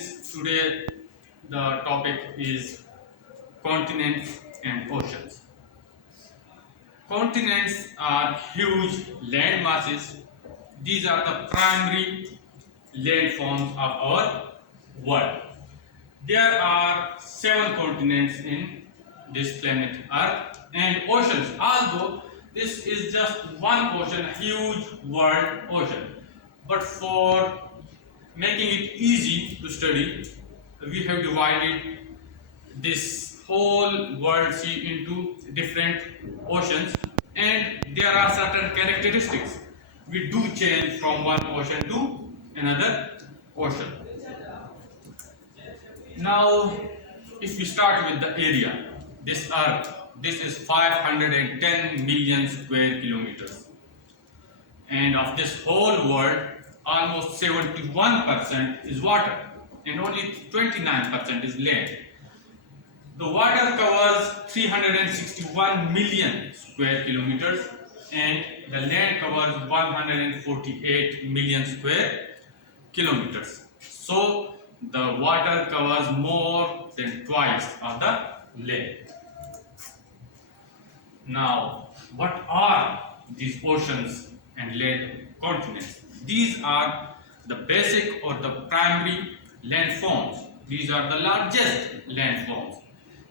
students, today the topic is continents and oceans. Continents are huge land masses. These are the primary landforms of our world. There are 7 continents in this planet Earth and oceans. Although this is just one ocean, a huge world ocean. But for making it easy to study, we have divided this whole world sea into different oceans, and there are certain characteristics. We do change from one ocean to another ocean. Now, if we start with the area, this earth, this is 510 million square kilometers, and of this whole world almost 71% is water and only 29% is land. The water covers 361 million square kilometers and the land covers 148 million square kilometers. So the water covers more than twice of the land. Now, what are these oceans and land continents? These are the basic or the primary landforms. These are the largest landforms.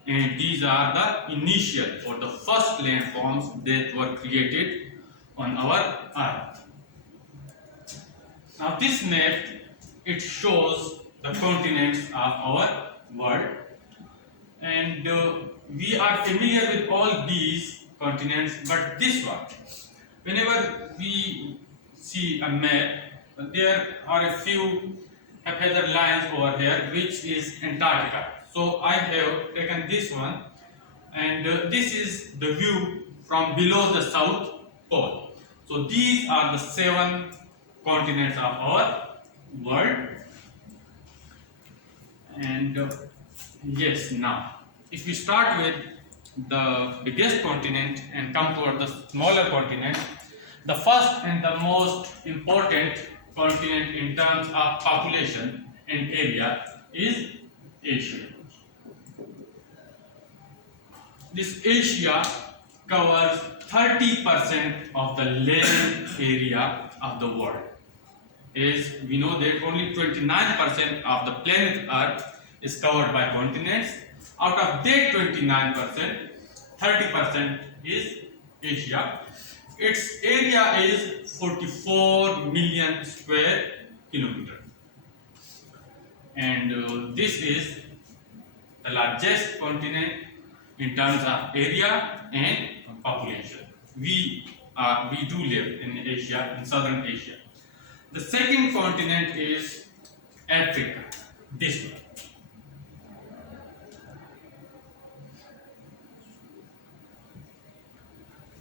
And these are the initial or the first landforms that were created on our earth. Now this map, it shows the continents of our world, and we are familiar with all these continents, but this one, whenever we see a map, there are a few haphazard lines over here, which is Antarctica. So I have taken this one, and this is the view from below the South Pole. So these are the 7 continents of our world. And yes, now if we start with the biggest continent and come toward the smaller continent, the first and the most important continent in terms of population and area is Asia. This Asia covers 30% of the land area of the world. As we know that only 29% of the planet Earth is covered by continents. Out of that 29%, 30% is Asia. Its area is 44 million square kilometers. And this is the largest continent in terms of area and population. We do live in Asia, in southern Asia. The second continent is Africa, this one.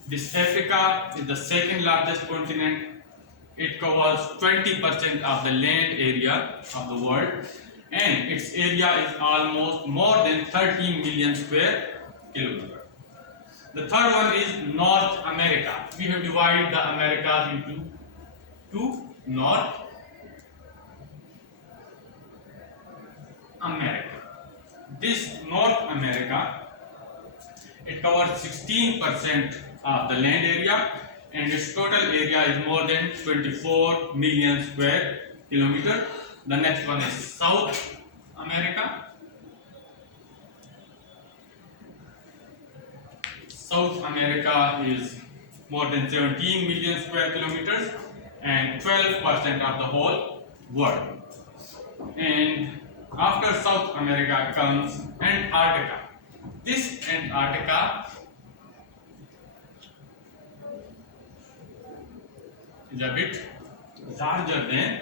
This Africa is the second largest continent. It covers 20% of the land area of the world, and its area is almost more than 13 million square kilometers. The third one is North America. We have divided the Americas into two. North America. This North America, it covers 16% of the land area, and its total area is more than 24 million square kilometers. The next one is South America. South America is more than 17 million square kilometers and 12% of the whole world. And after South America comes Antarctica. This Antarctica is a bit larger than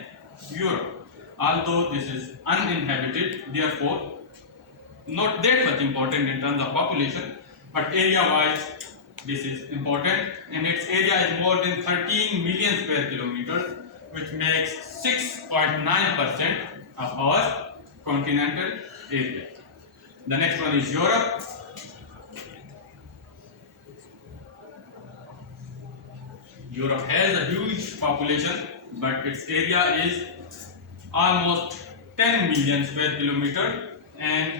Europe. Although this is uninhabited, therefore not that much important in terms of population, but area-wise this is important, and its area is more than 13 million square kilometers, which makes 6.9% of our continental area. The next one is Europe. Europe has a huge population, but its area is almost 10 million square kilometer, and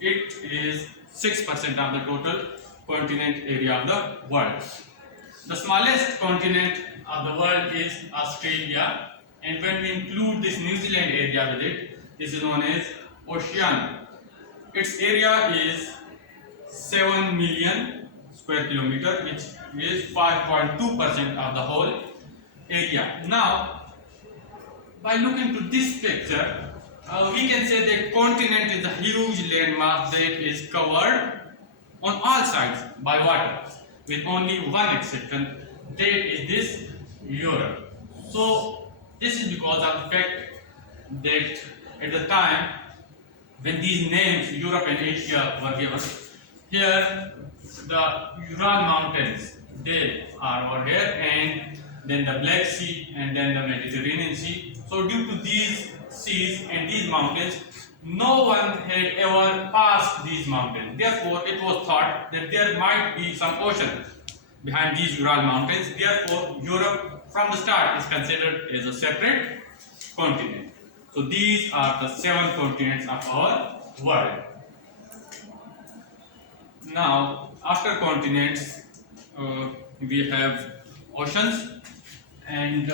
it is 6% of the total continent area of the world. The smallest continent of the world is Australia, and when we include this New Zealand area with it, this is known as Oceania. Its area is 7 million square kilometer, which is 5.2% of the whole area. Now, by looking to this picture, we can say that continent is a huge landmass that is covered on all sides by water, with only one exception, that is this Europe. So this is because of the fact that at the time when these names Europe and Asia were given, here the Ural Mountains, they are over here, and then the Black Sea, and then the Mediterranean Sea. So due to these seas and these mountains, no one had ever passed these mountains. Therefore, it was thought that there might be some ocean behind these Ural Mountains. Therefore, Europe from the start is considered as a separate continent. So these are the 7 continents of our world. Now, after continents, we have oceans, and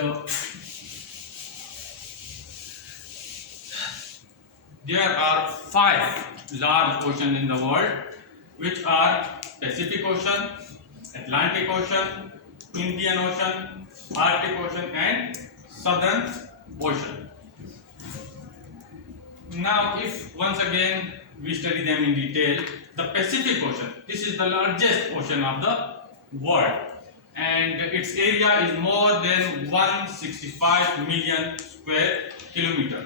there are 5 large oceans in the world, which are Pacific Ocean, Atlantic Ocean, Indian Ocean, Arctic Ocean, and Southern Ocean. Now, if once again we study them in detail, the Pacific Ocean, this is the largest ocean of the world, and its area is more than 165 million square kilometer.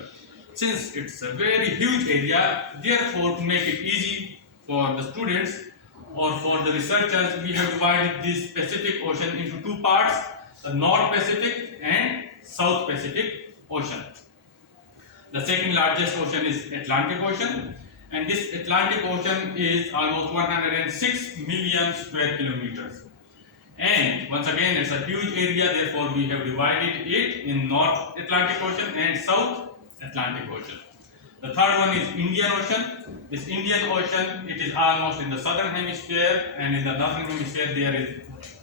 Since it's a very huge area, therefore, to make it easy for the students or for the researchers, we have divided this Pacific Ocean into 2 parts, the North Pacific and South Pacific Ocean. The second largest ocean is Atlantic Ocean, and this Atlantic Ocean is almost 106 million square kilometers. And once again, it's a huge area, therefore we have divided it in North Atlantic Ocean and South Atlantic Ocean. The third one is Indian Ocean. This Indian Ocean, it is almost in the southern hemisphere, and in the northern hemisphere there is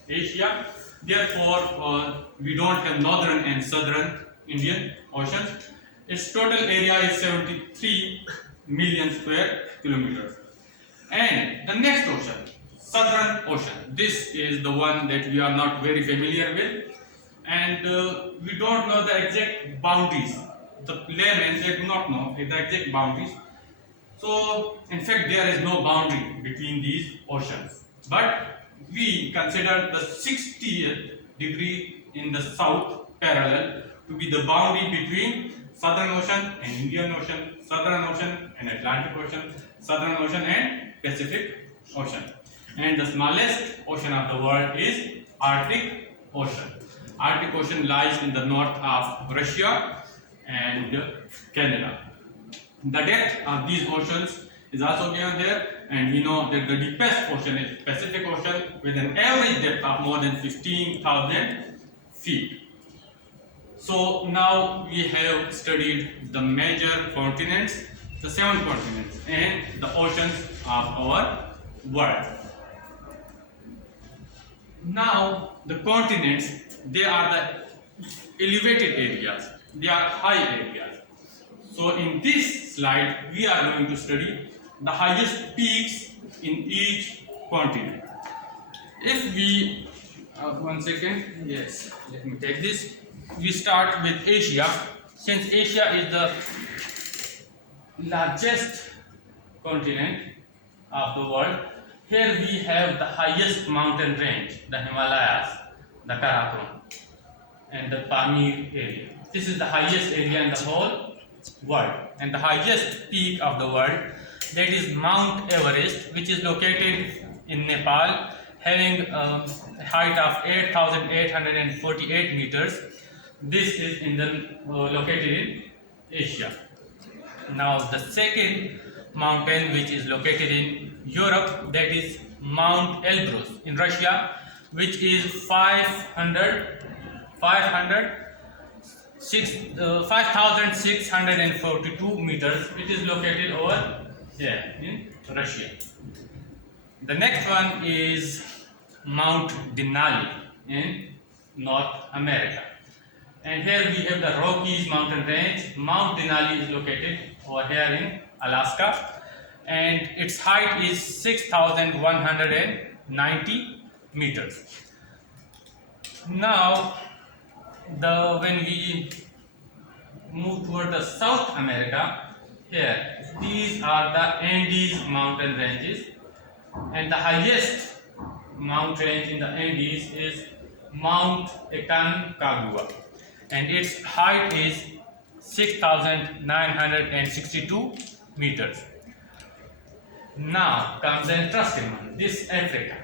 Asia. Therefore, we don't have northern and southern Indian Oceans. Its total area is 73 million square kilometers. And the next ocean, Southern Ocean. This is the one that we are not very familiar with, and we don't know the exact boundaries. The laymen, they do not know the exact boundaries. So, in fact, there is no boundary between these oceans. But we consider the 60th degree in the south parallel to be the boundary between Southern Ocean and Indian Ocean, Southern Ocean and Atlantic Ocean, Southern Ocean and Pacific Ocean. And the smallest ocean of the world is Arctic Ocean. Arctic Ocean lies in the north of Russia and Canada. The depth of these oceans is also given here, and we know that the deepest ocean is Pacific Ocean with an average depth of more than 15,000 feet. So now we have studied the major continents, the 7 continents, and the oceans of our world. Now the continents, they are the elevated areas, they are high areas. So in this slide we are going to study the highest peaks in each continent. If we, one second, yes, let me take this. We start with Asia. Since Asia is the largest continent of the world, here we have the highest mountain range, the Himalayas, the Karakoram, and the Pamir area. This is the highest area in the whole world, and the highest peak of the world, that is Mount Everest, which is located in Nepal, having a height of 8,848 meters. This is in the located in Asia. Now the second mountain, which is located in Europe, that is Mount Elbrus in Russia, which is 500 5,642 meters. It is located over here in Russia. The next one is Mount Denali in North America. And here we have the Rockies mountain range. Mount Denali is located over here in Alaska, and its height is 6,190 meters. Now, when we move toward the South America, here these are the Andes mountain ranges, and the highest mountain range in the Andes is Mount Aconcagua, and its height is 6,962 meters. Now comes the interesting one. This Africa.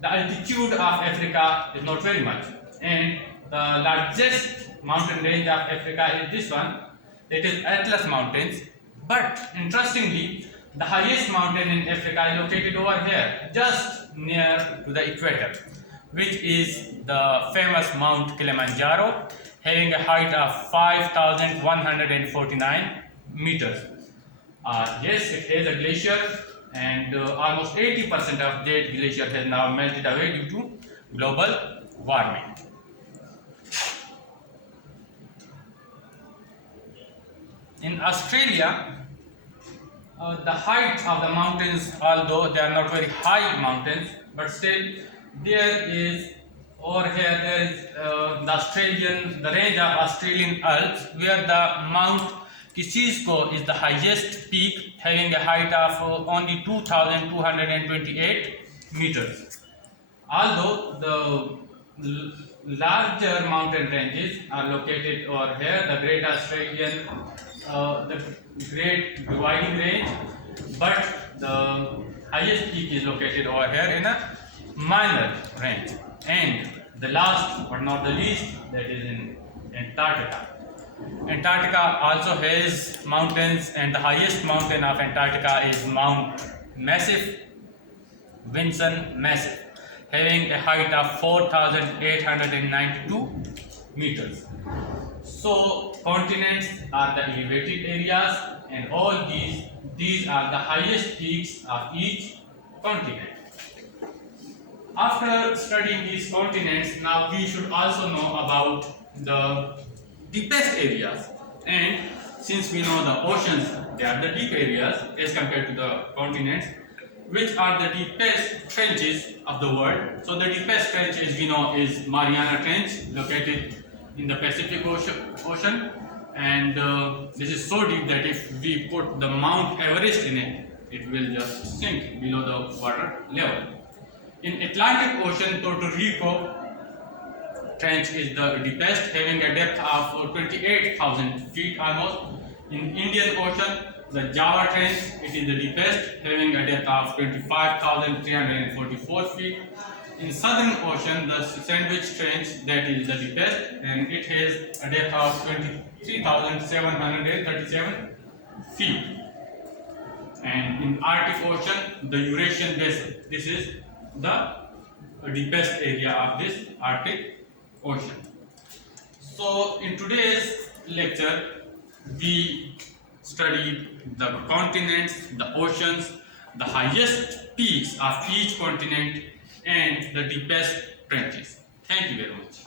The altitude of Africa is not very much, and the largest mountain range of Africa is this one. It is Atlas Mountains. But interestingly, the highest mountain in Africa is located over here, just near to the equator, which is the famous Mount Kilimanjaro, having a height of 5,149 meters. Yes, it has a glacier, and almost 80% of that glacier has now melted away due to global warming. In Australia, the height of the mountains, although they are not very high mountains, but still there is over here there is the range of Australian Alps, where the Mount Kosciuszko is the highest peak, having a height of only 2,228 meters. Although the larger mountain ranges are located over here, the Great Australian, the Great Dividing Range, but the highest peak is located over here in a minor range. And the last but not the least, that is in Antarctica. Antarctica also has mountains, and the highest mountain of Antarctica is Mount Vinson Massif, having a height of 4,892 meters. So continents are the elevated areas, and all these are the highest peaks of each continent. After studying these continents, now we should also know about the deepest areas. And since we know the oceans, they are the deep areas as compared to the continents, which are the deepest trenches of the world. So the deepest trench, as we know, is Mariana Trench, located in the Pacific Ocean, and this is so deep that if we put the Mount Everest in it, it will just sink below the water level. In Atlantic Ocean, Puerto Rico Trench is the deepest, having a depth of 28,000 feet almost. In Indian Ocean, the Java Trench, it is the deepest, having a depth of 25,344 feet. In Southern Ocean, the Sandwich Trench, that is the deepest, and it has a depth of 23,737 feet. And in Arctic Ocean, the Eurasian Basin, this is the deepest area of this Arctic Ocean. So in today's lecture, we studied the continents, the oceans, the highest peaks of each continent, and the deepest trenches. Thank you very much.